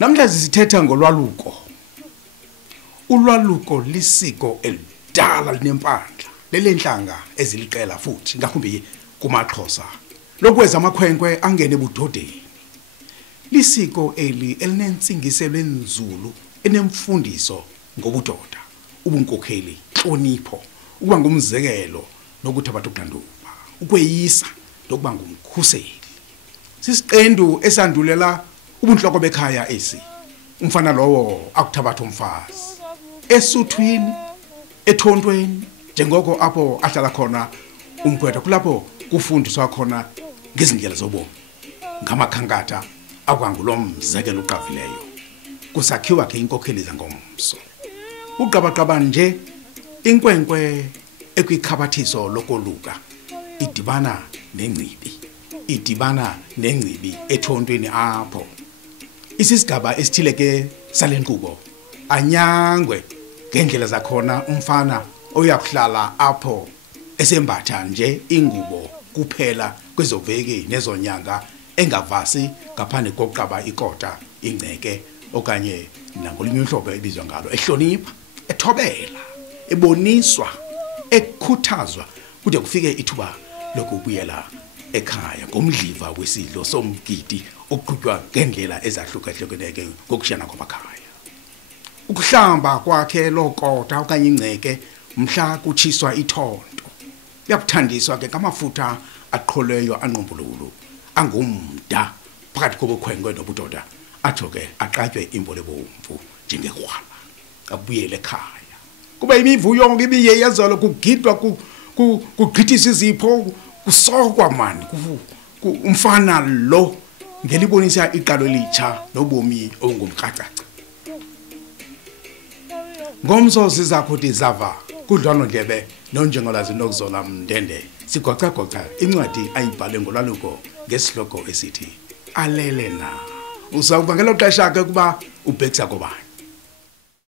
Namhlanje sithetha ngolwaluko. Ulwaluko lisiko elidala linempandla lelenhlanga eziliqela futhi ngakumbi kumaXhosa lokweza amakhwenkwe angene ebudodeni. Lisiko elinensingiselo enzulu enemfundiso ngobudoda, ubunkokheli, inhlonipho, ukuba ngumzekelo nokuthi abantu uqanduva, ukweyisa nokuba ngumkhuseli. Sisiqendu esandulela ubunhloko bekhaya esi. Umfana lowo akuthabatha umfazi esuthwini, ethontweni, njengoko apho ahlala khona umkhwetha, kulapho kufundiswa khona ngezindlela zobomi, ngamakhankatha akwangulo mzekelo uqavileyo. Kusakhiwa ke inkokheli zangomso. Uqabaqaba nje inkwenkwe ekwikhabathiso lokoluka idibana nengcibi ethontweni apho. Isisigaba esithile ke salenkqubo anyangwe ngendlela zakhona umfana oyakuhlala apho esembatha nje ingubo kuphela kwezoveki nezonyanga, engavasi ngaphandle kokuqaba ikota, ingceke okanye nangolunye uhlobo ebizwa ngalo, ehlonipha, ethobela, eboniswa, ekhuthazwa kude kufike ithuba lokubuyela ekhaya ngomdliva wesidlo somgidi oqhutywa ngendlela ezahlukahlukeneke ngokushiyana kwamakhaya. Ukuhlamba kwakhe lokota okanye ingceke mhla kutshiswa ithonto yakuthandiswa ke ngamafutha aqholeyo anqumbululu angumda phakathi kobukhwenkwe nobudoda, atsho ke aqatywe imbole bomvu njengekrwala abuyele ekhaya. Kuba imivuyo yonke ibiyeyezolo, kugidwa, kugqithiswa izipho, kusokwa mani umfana lo ngelibonisa iqalo elitsha nobomi ongumkracaca. Ngomso sizakhuthi zava kudlwana ndlebe nonjengolazi nokuzola mndende sigoca incwadi ayibhale ngolwaluko ngesihloko esithi Alele na. Uzawuba ngelo xesha ke kuba ubhekisa kobani.